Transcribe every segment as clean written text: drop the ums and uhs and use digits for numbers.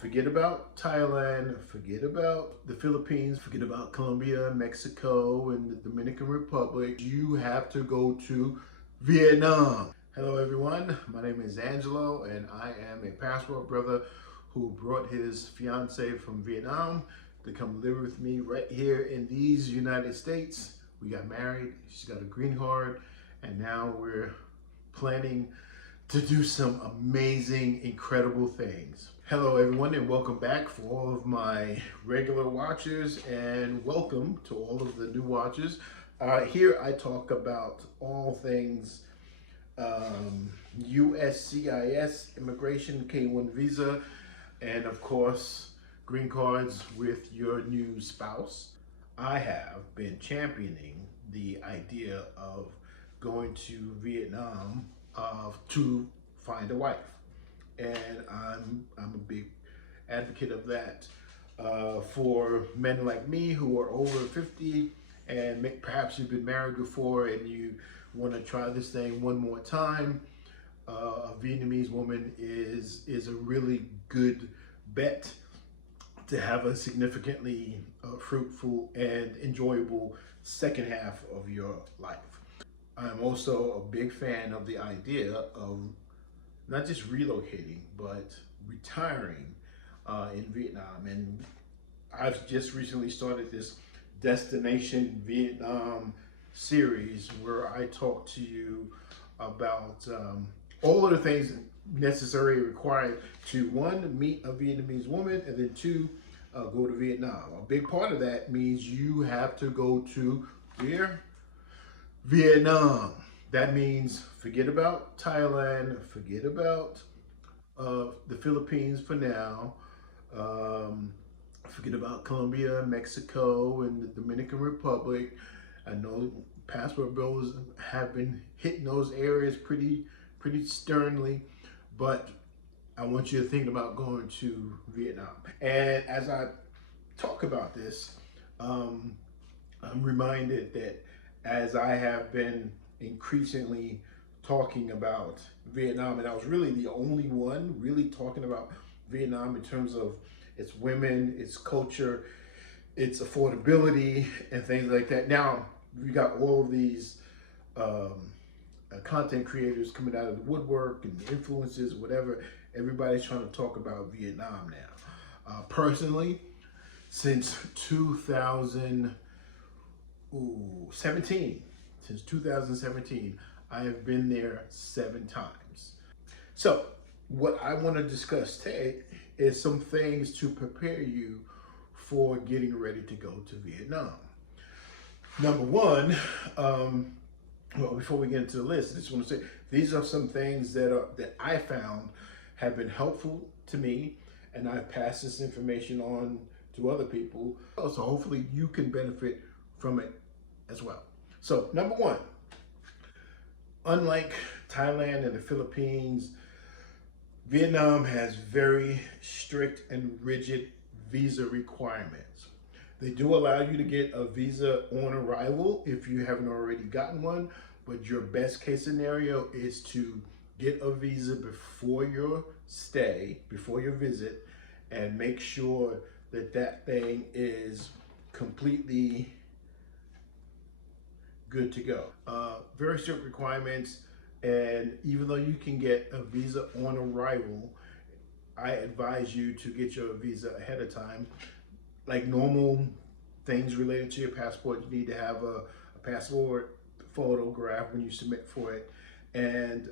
Forget about Thailand, forget about the Philippines, forget about Colombia, Mexico, and the Dominican Republic. You have to go to Vietnam. Hello everyone, my name is Angelo and I am a passport brother who brought his fiance from Vietnam to come live with me right here in these United States. We got married, she's got a green card, and now we're planning to do some amazing, incredible things. Hello everyone and welcome back for all of my regular watchers, and welcome to all of the new watchers. Here I talk about all things USCIS, immigration, K1 visa, and of course, green cards with your new spouse. I have been championing the idea of going to Vietnam to find a wife, and I'm a big advocate of that for men like me who are over 50 and perhaps you've been married before and you want to try this thing one more time. A Vietnamese woman is a really good bet to have a significantly fruitful and enjoyable second half of your life. I'm also a big fan of the idea of not just relocating, but retiring in Vietnam. And I've just recently started this Destination Vietnam series where I talk to you about all of the things necessary and required to, one, meet a Vietnamese woman, and then two, go to Vietnam. A big part of that means you have to go to where? Vietnam. That means forget about Thailand, forget about the Philippines for now, forget about Colombia, Mexico, and the Dominican Republic. I know passport bills have been hitting those areas pretty sternly, but I want you to think about going to Vietnam. And as I talk about this, I'm reminded that as I have been increasingly talking about Vietnam, and I was really the only one really talking about Vietnam in terms of its women, its culture, its affordability, and things like that. Now, we got all of these content creators coming out of the woodwork and the influences, whatever. Everybody's trying to talk about Vietnam now. Personally, since 2017, I have been there 7 times. So what I want to discuss today is some things to prepare you for getting ready to go to Vietnam. Number one, well, before we get into the list, I just want to say these are some things that I found have been helpful to me, and I've passed this information on to other people. So hopefully you can benefit from it as well. So number one, unlike Thailand and the Philippines, Vietnam has very strict and rigid visa requirements. They do allow you to get a visa on arrival if you haven't already gotten one, but your best case scenario is to get a visa before your stay, before your visit, and make sure that that thing is completely good to go. Very strict requirements, and even though you can get a visa on arrival, I advise you to get your visa ahead of time. Like normal things related to your passport, you need to have a passport photograph when you submit for it, and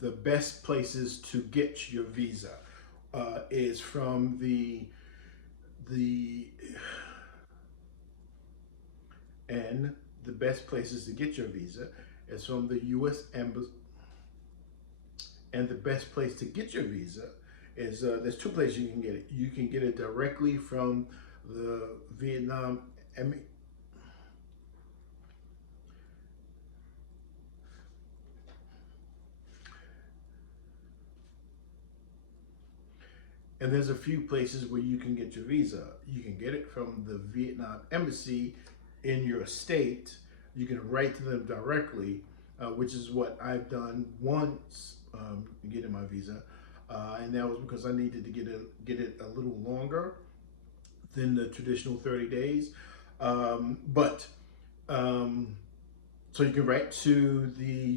the best places to get your visa is from the best places to get your visa is from the U.S. Embassy, and the best place to get your visa is there's 2 places you can get it. You can get it directly from the Vietnam Embassy. And there's a few places where you can get your visa. You can get it from the Vietnam Embassy in your state. You can write to them directly, which is what I've done once getting my visa, and that was because I needed to get it a little longer than the traditional 30 days. But so you can write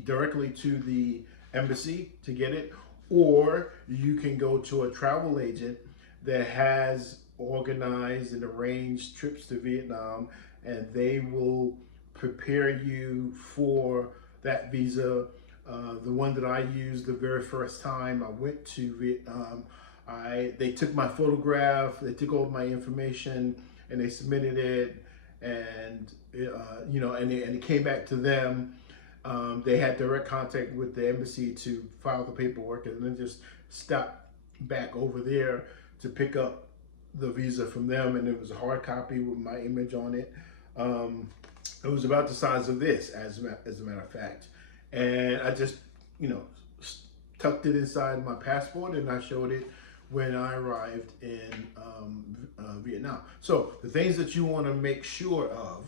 directly to the embassy to get it, or you can go to a travel agent that has organized and arranged trips to Vietnam, and they will prepare you for that visa. The one that I used the very first time I went to Vietnam, they took my photograph, they took all my information, and they submitted it, and and it came back to them. They had direct contact with the embassy to file the paperwork, and then just stopped back over there to pick up the visa from them, and it was a hard copy with my image on it. It was about the size of this, as a matter of fact, and I just, tucked it inside my passport, and I showed it when I arrived in Vietnam. So the things that you want to make sure of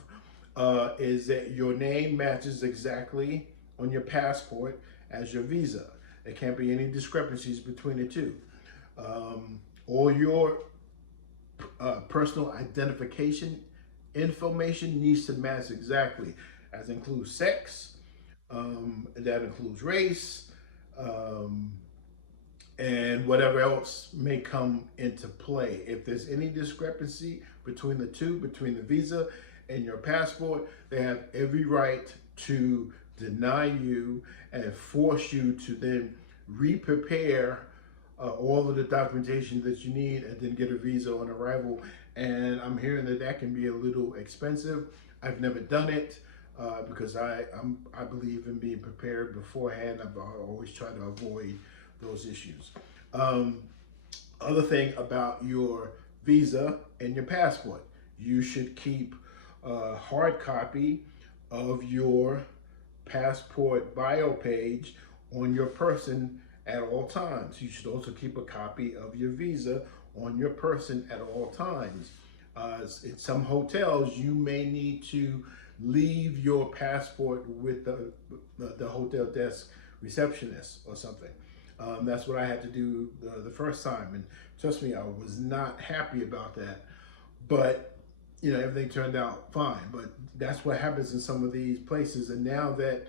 is that your name matches exactly on your passport as your visa. There can't be any discrepancies between the two. All your personal identification information needs to match exactly, as includes sex, that includes race, and whatever else may come into play. If there's any discrepancy between the two, between the visa and your passport, they have every right to deny you and force you to then re-prepare all of the documentation that you need and then get a visa on arrival. And I'm hearing that can be a little expensive. I've never done it because I believe in being prepared beforehand. I've always tried to avoid those issues. Other thing about your visa and your passport, you should keep a hard copy of your passport bio page on your person at all times. You should also keep a copy of your visa on your person at all times. In some hotels, you may need to leave your passport with the hotel desk receptionist or something. That's what I had to do the first time, and trust me, I was not happy about that. But everything turned out fine. But that's what happens in some of these places. And now that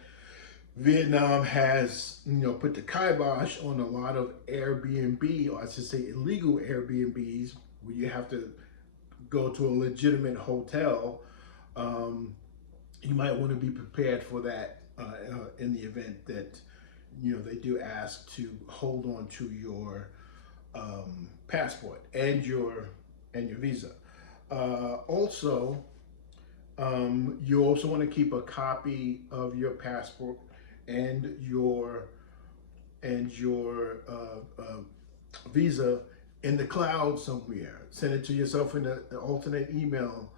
Vietnam has, put the kibosh on a lot of Airbnb, or I should say illegal Airbnbs, where you have to go to a legitimate hotel, you might want to be prepared for that in the event that they do ask to hold on to your passport and your visa. Also, you also want to keep a copy of your passport and your visa in the cloud somewhere. Send it to yourself in an alternate email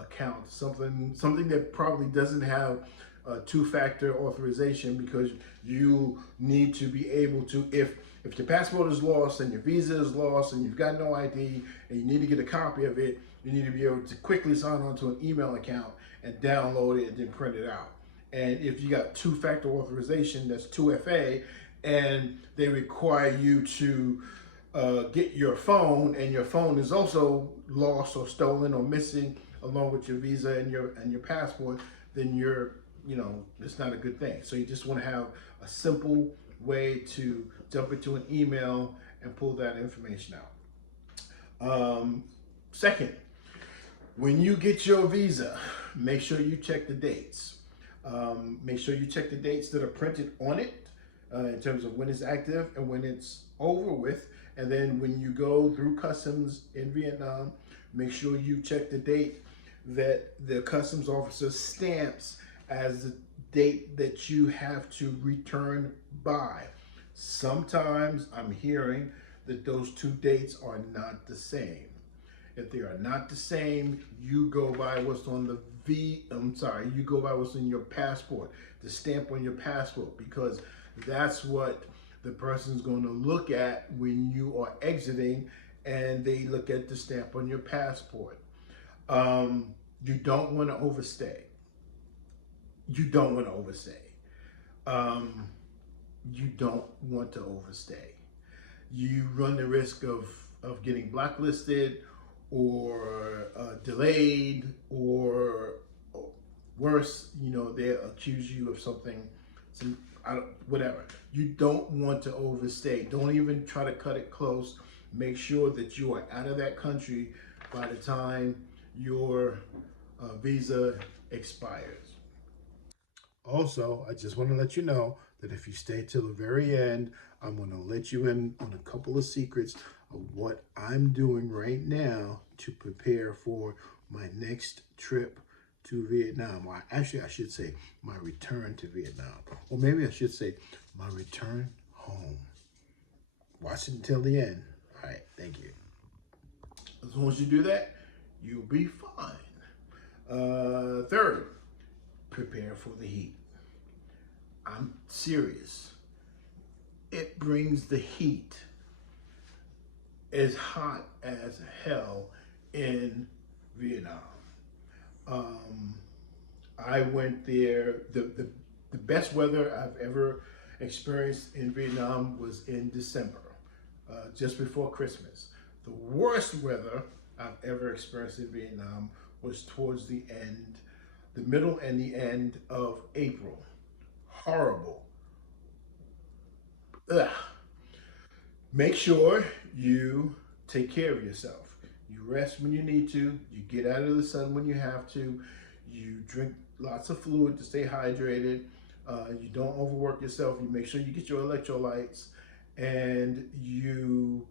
account, something that probably doesn't have two-factor authorization, because you need to be able to, if your passport is lost and your visa is lost and you've got no ID and you need to get a copy of it, you need to be able to quickly sign on to an email account and download it and then print it out. And if you got two-factor authorization, that's 2FA, and they require you to get your phone, and your phone is also lost or stolen or missing along with your visa and your passport, then it's not a good thing. So you just want to have a simple way to jump into an email and pull that information out. Second, when you get your visa, make sure you check the dates. Make sure you check the dates that are printed on it in terms of when it's active and when it's over with. And then when you go through customs in Vietnam, make sure you check the date that the customs officer stamps as the date that you have to return by. Sometimes I'm hearing that those two dates are not the same. If they are not the same, you go by what's on you go by what's in your passport, the stamp on your passport, because that's what the person's going to look at when you are exiting, and they look at the stamp on your passport. You don't want to overstay. You don't want to overstay. you don't want to overstay. You run the risk of getting blacklisted or delayed or worse, they accuse you of something, whatever. You don't want to overstay. Don't even try to cut it close. Make sure that you are out of that country by the time your visa expires. Also, I just want to let you know that if you stay till the very end, I'm going to let you in on a couple of secrets of what I'm doing right now to prepare for my next trip to Vietnam. Or actually, I should say my return to Vietnam. Or maybe I should say my return home. Watch it until the end. All right, thank you. As long as you do that, you'll be fine. Third, prepare for the heat. I'm serious. It brings the heat as hot as hell in Vietnam. I went there, the best weather I've ever experienced in Vietnam was in December, just before Christmas. The worst weather I've ever experienced in Vietnam was towards the middle and the end of April. Horrible. Ugh. Make sure you take care of yourself. You rest when you need to. You get out of the sun when you have to. You drink lots of fluid to stay hydrated. You don't overwork yourself. You make sure you get your electrolytes, and you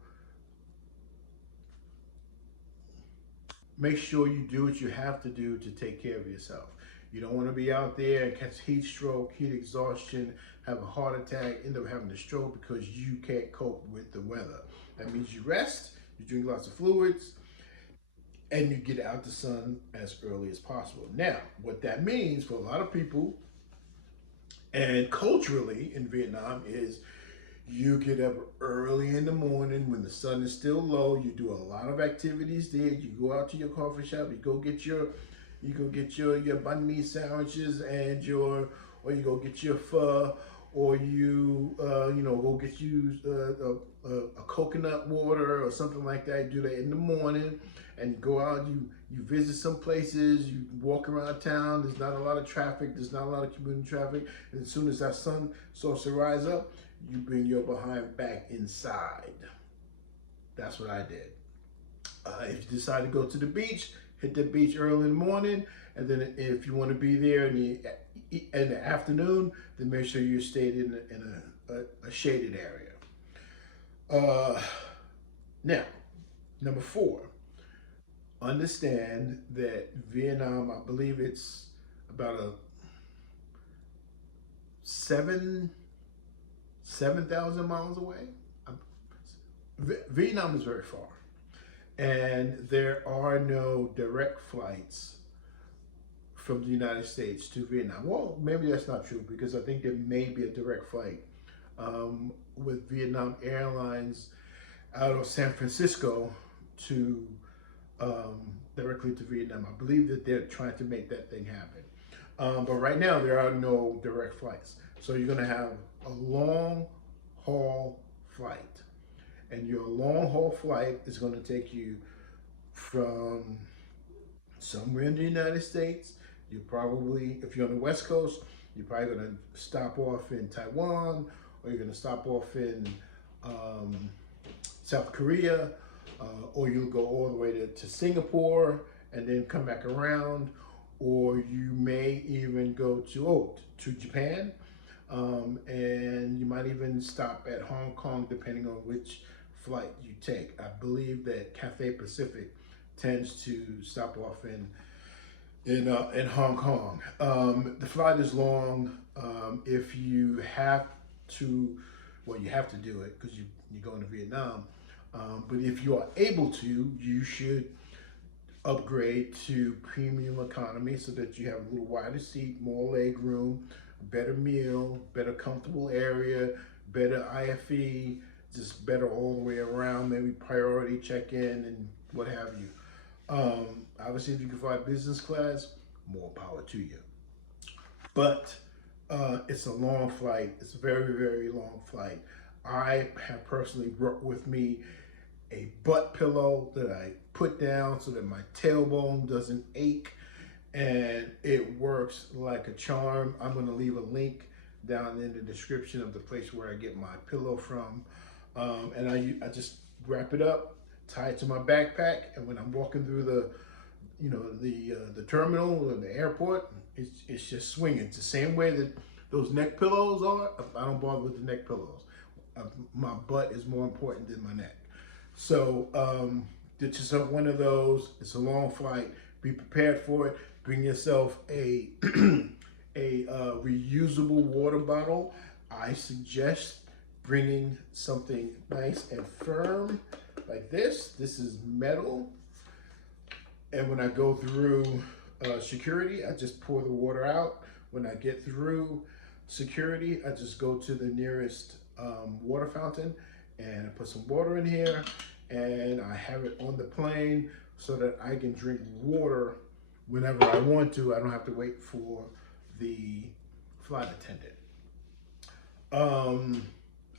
make sure you do what you have to do to take care of yourself. You don't want to be out there and catch heat stroke, heat exhaustion, have a heart attack, end up having a stroke because you can't cope with the weather. That means you rest, you drink lots of fluids, and you get out the sun as early as possible. Now, what that means for a lot of people and culturally in Vietnam is you get up early in the morning when the sun is still low. You do a lot of activities there. You go out to your coffee shop. You go get your banh mi sandwiches or you go get your pho, or you go get you a coconut water or something like that. You do that in the morning, and you go out. You visit some places. You walk around town. There's not a lot of traffic. There's not a lot of commuting traffic. And as soon as that sun starts to rise up, you bring your behind back inside. That's what I did. If you decide to go to the beach, hit the beach early in the morning, and then if you want to be there in the afternoon, then make sure you stayed in a shaded area. Now, number 4, understand that Vietnam, I believe it's about a 7,000 miles away. Vietnam is very far, and there are no direct flights from the United States to Vietnam. Well, maybe that's not true, because I think there may be a direct flight with Vietnam Airlines out of San Francisco to directly to Vietnam. I believe that they're trying to make that thing happen. But right now there are no direct flights. So you're gonna have a long haul flight. And your long haul flight is gonna take you from somewhere in the United States. You probably, if you're on the West Coast, you're probably gonna stop off in Taiwan, or you're gonna stop off in South Korea, or you'll go all the way to Singapore and then come back around, or you may even go to Japan, and you might even stop at Hong Kong, depending on which flight you take. I believe that Cathay Pacific tends to stop off in Hong Kong. The flight is long. If you have to, well, you have to do it because you're going to Vietnam. But if you are able to, you should upgrade to premium economy so that you have a little wider seat, more leg room, better meal, better comfortable area, better IFE, just better all the way around, maybe priority check-in and what have you. Obviously, if you can fly business class, more power to you. But It's a long flight. It's a very, very long flight. I have personally brought with me a butt pillow that I put down so that my tailbone doesn't ache, and it works like a charm. I'm going to leave a link down in the description of the place where I get my pillow from. And I just wrap it up, tie it to my backpack, and when I'm walking through the terminal or the airport, it's just swinging. It's the same way that those neck pillows are. I don't bother with the neck pillows. My butt is more important than my neck. So get yourself one of those. It's a long flight. Be prepared for it. Bring yourself a reusable water bottle. I suggest bringing something nice and firm like this. This is metal. And when I go through security, I just pour the water out. When I get through security, I just go to the nearest water fountain and I put some water in here, and I have it on the plane so that I can drink water whenever I want to. I don't have to wait for the flight attendant.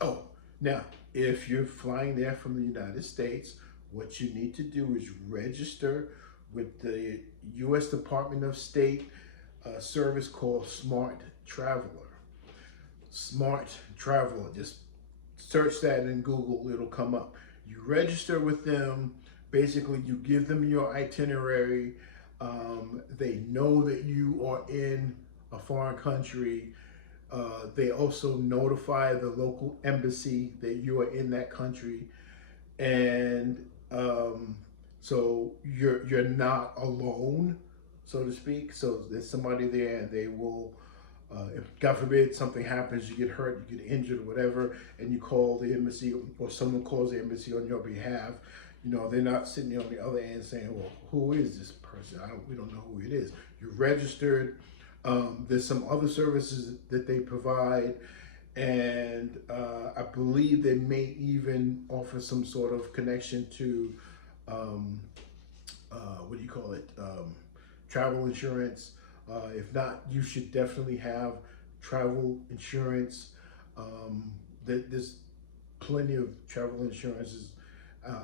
Oh, now, if you're flying there from the United States, what you need to do is register with the U.S. Department of State service called Smart Traveler. Smart Traveler, just search that in Google, it'll come up. You register with them, basically you give them your itinerary. They know that you are in a foreign country. They also notify the local embassy that you are in that country, and so you're not alone, so to speak. So there's somebody there, and they will, if God forbid something happens, you get hurt, you get injured, or whatever, and you call the embassy, or someone calls the embassy on your behalf. You know, they're not sitting there on the other end saying, "Well, who is this person? We don't know who it is." You're registered. There's some other services that they provide, and I believe they may even offer some sort of connection to what do you call it? Travel insurance. If not, you should definitely have travel insurance. There's plenty of travel insurances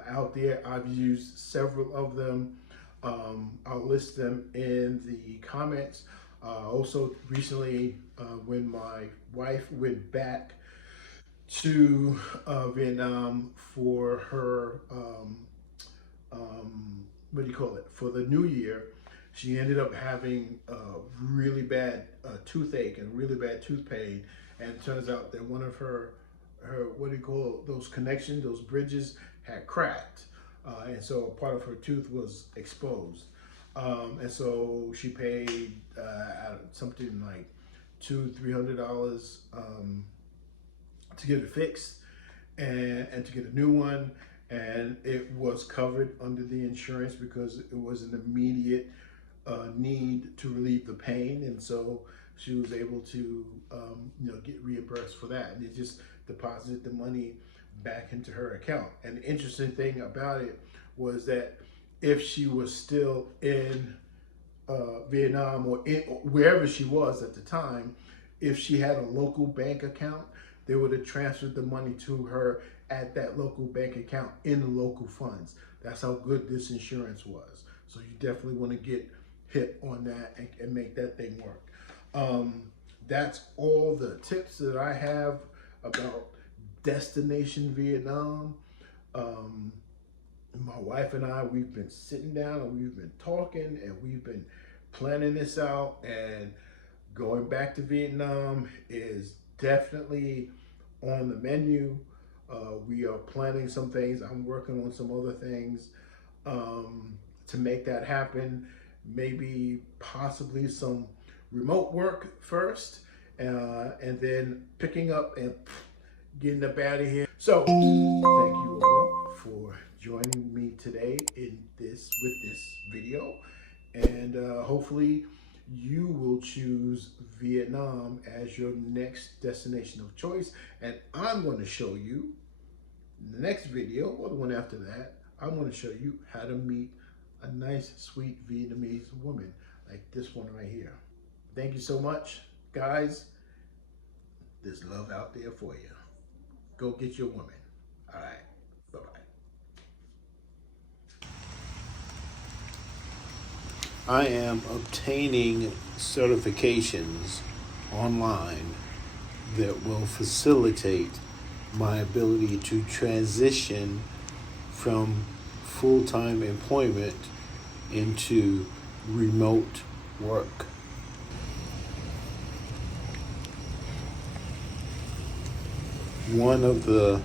out there. I've used several of them. I'll list them in the comments. Also, recently, when my wife went back to Vietnam for her, what do you call it, for the new year, she ended up having a really bad toothache and really bad tooth pain. And it turns out that one of her what do you call those connections, those bridges, had cracked. And so a part of her tooth was exposed. And so she paid something like $200-300 to get it fixed and to get a new one. And it was covered under the insurance because it was an immediate need to relieve the pain. And so she was able to get reimbursed for that. And they just deposited the money back into her account. And the interesting thing about it was that if she was still in Vietnam or wherever she was at the time, if she had a local bank account, they would have transferred the money to her at that local bank account in the local funds. That's how good this insurance was. So you definitely want to get hit on that and make that thing work. That's all the tips that I have about Destination Vietnam. My wife and I, we've been sitting down and we've been talking and we've been planning this out, and going back to Vietnam is definitely on the menu. We are planning some things. I'm working on some other things to make that happen. Maybe possibly some remote work first, and then picking up and getting up out of here. So thank you all for joining me today with this video, and hopefully you will choose Vietnam as your next destination of choice. And I'm going to show you in the next video, or the one after that, I'm going to show you how to meet a nice, sweet Vietnamese woman like this one right here. Thank you so much, guys, There's love out there for you. Go get your woman. All right. Bye-bye. I am obtaining certifications online that will facilitate my ability to transition from full-time employment into remote work. One of the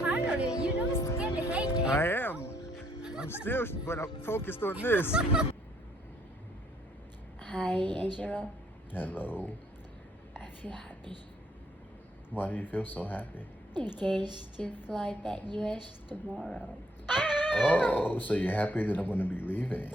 Finally, you don't get a headache. I am. I'm still, but I'm focused on this. Hi, Angelo. Hello. I feel happy Why do you feel so happy? because you fly back US tomorrow. Oh, so you're happy that I'm going to be leaving?